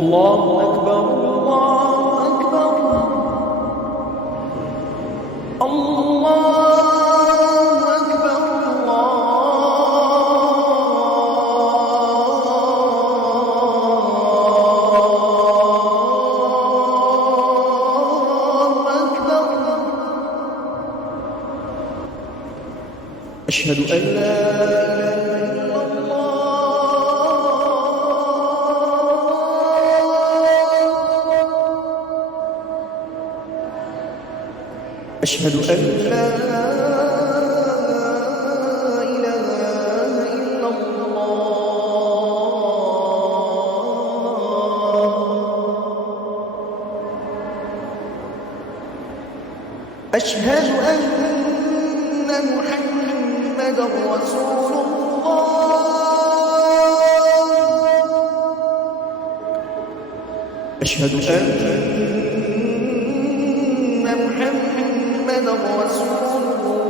الله أكبر الله أكبر الله أكبر الله أكبر. أشهد أن لا إله إلا أشهد أن لا إله إلا الله. أشهد أن محمدًا رسول الله. أشهد أن محمدًا رسول الله.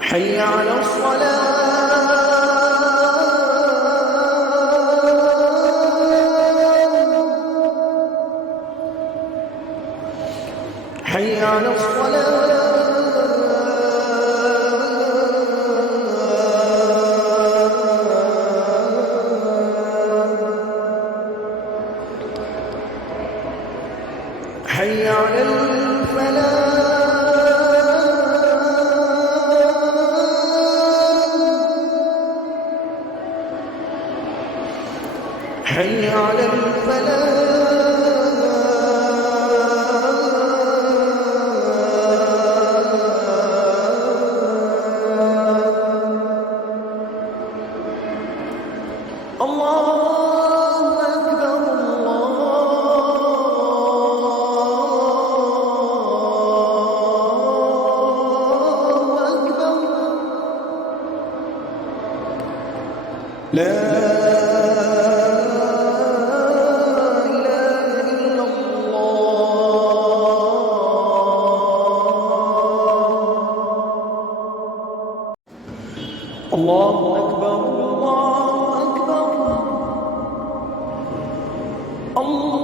حي على الصلاة. حي على الصلاة. حي على الفلاح. حي على الفلاح. الله أكبر الله أكبر. لا إله إلا الله. الله أكبر الله أكبر. الله